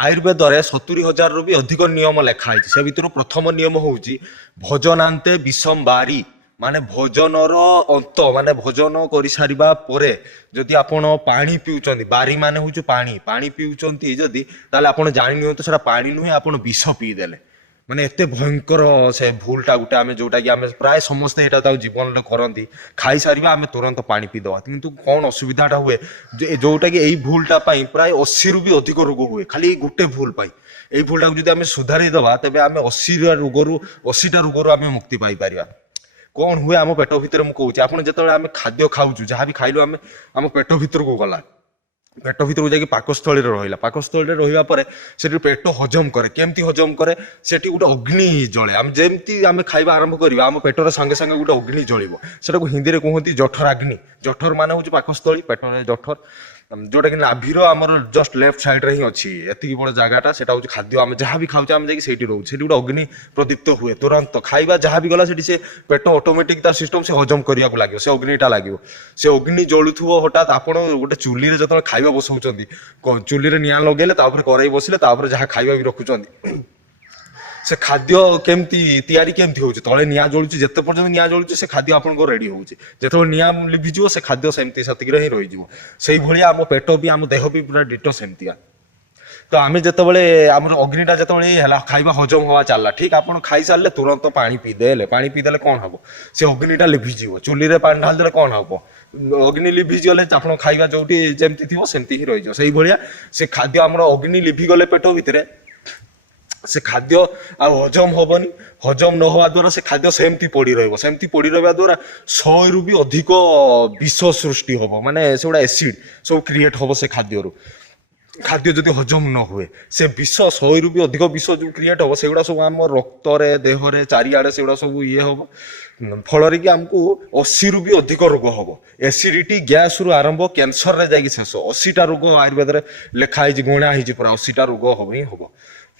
आयुर्वेद 70,000 रु भी अधिक नियम लिखाई से भितर प्रथम नियम हूँ भोजनांते विषमबारी माने भोजनर अंत माने भोजन कर सारिबा परे जदि आपण पानी पिउचंदी बारी माने हूँ पानी पानी पिउचंती जदि ताले आपण जानि नियंतु सेटा पानी नुहे आपण विष पी देले माने एते भयंकर से भूलटा गुटे आमे जोटा कि आमे प्राय समस्ते एटा जीवन में करती खाई सारिबा आमे तुरंत पानी पी दवा किंतु कौन असुविधाटा हुए जोटा कि यही भूलटा प्राय 80 रु भी अधिक रोग हुए खाली गुटे भूल पाई यही भूलटा जो आम सुधारी दवा तेज आम 80 रोगरू 80टा रोगरू आम मुक्ति पाई पारिबा कौन हुए आम पेट भितर मुझे कहूँ आप जो आम खाद्य खाऊँ जहाँ भी खाइलु आम आम पेट भितर को गला पेट भितर जाकि पाकस्थली रहा पाकस्थली रहा पेट हजम करे केमती हजम करे सेठी गोटे अग्नि जले आम जमती आम खाइबा आरंभ करिबा आम पेटर संगे संगे गोटे अग्नि जलिबो सेटा हिंदी में कहते जठराग्नि जठर मान हूँ पाकस्थली पेटर जठर जोटा कि नाभीर आमर जस्ट लेफ्ट साइड रे ही अच्छी एति बड़ जगहटा सेटा हूँ खाद्य आम जहाँ भी खाऊे आम जाकि सेठी रोचे गोटे अग्नि प्रदीप्त हुए तुरंत खाइबा जहाँ भी गला से पेट ऑटोमेटिक तार सिस्टम से हजम करने लगे से अग्निटा लगे से अग्नि जलुथुव हठात आप गोटे चुली जो खाइबा बसौंट चुली निआं लगेले कड़ाई बसिले जहाँ खाइबा भी रखुंट से खाद्य केमती तैयारी केमती होउछ तळे निया जळुछ जते पर्यंत निया जळुछ से खाद्य आपनको रेडी होउछ जेतो निया लिभि जिवो से खाद्य सेमती सतिक रही रही जिवो सेही भलिया हम पेट भी हम देह भी पूरा डिटो सेमतिया तो आमे जते बळे हमर अग्निटा जते बळे हला खाइबा हजम होवा चलला ठीक आपण खाइ सारले तुरंत पानी पी देले कोन हबो से अग्निटा लिभि जिवो चुली रे पानी ढाल देले कोन हबो अग्नि लिभि गले आपण खाइबा जोटी जेमती थिवो सेमती ही रही जिवो सेही भलिया से खाद्य हमर अग्नि लिभि गले पेट भितरे से खाद्य हजम हबनी हजम न हवा द्वारा से खाद्य सेमती पड़ी रहा द्वारा 100 रु भी अधिक विष सृष्टि हम माने से गुड़ा एसिड सब क्रिएट हम से खाद्य जदि हजम न हुए से विष 100 रु भी अधिक विष जो क्रिएट हम से सब आम रक्त देहरे चारिआडे से सब ये हम फल कि आमको 80 रु भी अधिक रोग हम एसिडिटी गैस रु आरंभ कैंसर रे जाकि शेष 80टा रोग आयुर्वेद लिखाई गणा हो पूरा 80टा रोग हम ही हम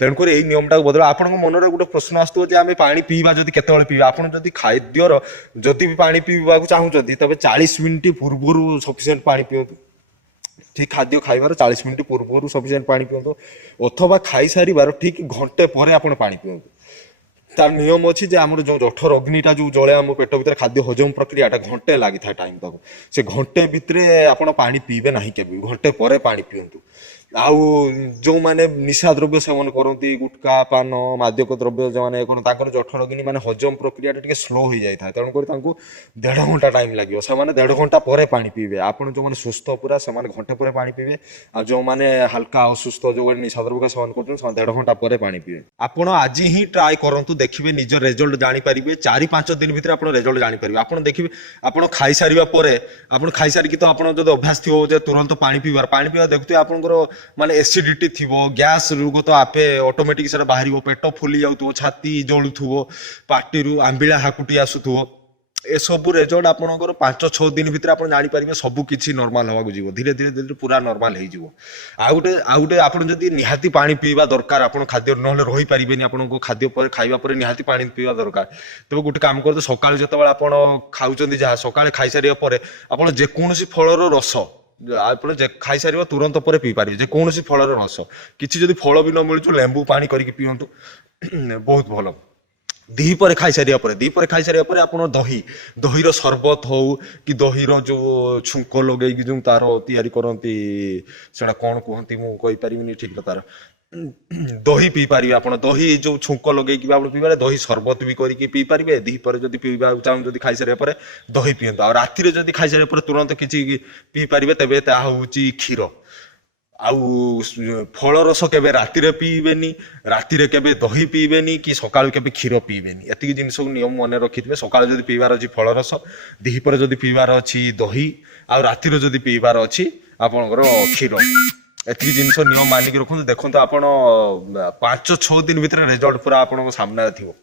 तेणुक यही नियमटा बदल आप मन में गोटे प्रश्न आसो आम पा पीवा जब केत पीवा आप खाद्यर जदि भी पा पीवा चाहूँगी तेज 40 मिनिट पूर्व सफिसीयंट पा पिंतु ठीक खाद्य खाइबार 40 मिनिट पूर्व सफिसीयंट पा पिंतु अथवा खाई सारिबार ठीक घंटे पर आप पा पिंतु तार नियम अच्छी जे आम जो जठर अग्निटा जो जले आम पेट भीतर खाद्य हजम प्रक्रियाटा घंटे लगी था टाइम तक से घंटे भितर आप पीबे ना के घंटे पर पा पिंतु आउ जो माने निशा द्रव्य सेवन करती गुटका पान मादक द्रव्य जो मैंने जठर अग्नि माने हजम प्रक्रिया टे स्लो हो जाए तेणुक 1.5 घंटा टाइम लगे से 1.5 घंटा पर पा पीबे आप जो मैंने सुस्थ पूरा से घंटे पर पा पीबे आ जो मैंने हल्का असुस्थ जो निशा द्रव्य सेवन कर 1.5 घंटा पर पा पीबे आप आज ही ट्राए करूँ देखिए निज रिजल्ट जानीपारे 4-5 दिन भीतर आप रिजल्ट जानीपारे आप देखिए आप खाई सारिबा परे आप खाई सारिकी तो आप जो अभ्यास थी तुरंत पानी पीवा देखते आपंकर माने एसिडिटी थिबो गैस रोग तो आपे ऑटोमेटिक से बाहर पेट फुली जाऊ छाती जलुथुवो पार्टी रु आंबिला हाकुटी आसुथुवो ए सब रिजल्ट आपनकर 5-6 दिन भीतर आप जानीपारे सब किसी नॉर्मल होगा जीव धीरे धीरे धीरे पूरा नॉर्मल हो आउटे आप निहाती पानी पीवा दरकार आप खाद्य ना रही पारे आपको खाद्य पर खाइबा पर निहाती पानी पीवा दरकार तेज गोटे काम करते सकाल जो आप खाऊँ जहाँ सका खाई सारे आप जेकोसी फलर रस आप खाई सारे तुरंत पर पी पारे जेकोसी फलर रस किसी जब फल भी न मिलू लेंबू पानी करके पींतु बहुत भल दीपर खाई सारे आप दहीर सरबत हो कि दहीर जो छुंक लगे जो तार तैयारी करती से कौन कहती मुझे ठीक तार दही पी पारे आप दही जो छुंक लगे पी पारे दही सरबत भी करके पी पारे दीपर जब पीवा चाहूँ खाई सारे दही पींतु आ राति जब खाई सारे तुरंत किसी पी पारे तेज ता हूँ क्षीर आउ फल रस केबे राति रे पीबेनी राति रे केबे दही पीबेनी कि सकाळ केबे क्षीर पीबेनी एतिक जिनिस नियम मन रखिथिबे सकाळ जदि पीबार अछि फल रस दीपर जदि पीबार अछि दही आ राति रे जदि पीबार अछि आपनकर क्षीर एतिक जिनिस नियम मानिक रखु देखंतु आपण 5-6 दिन भीतर रिजल्ट पूरा आपन सामने थिबो।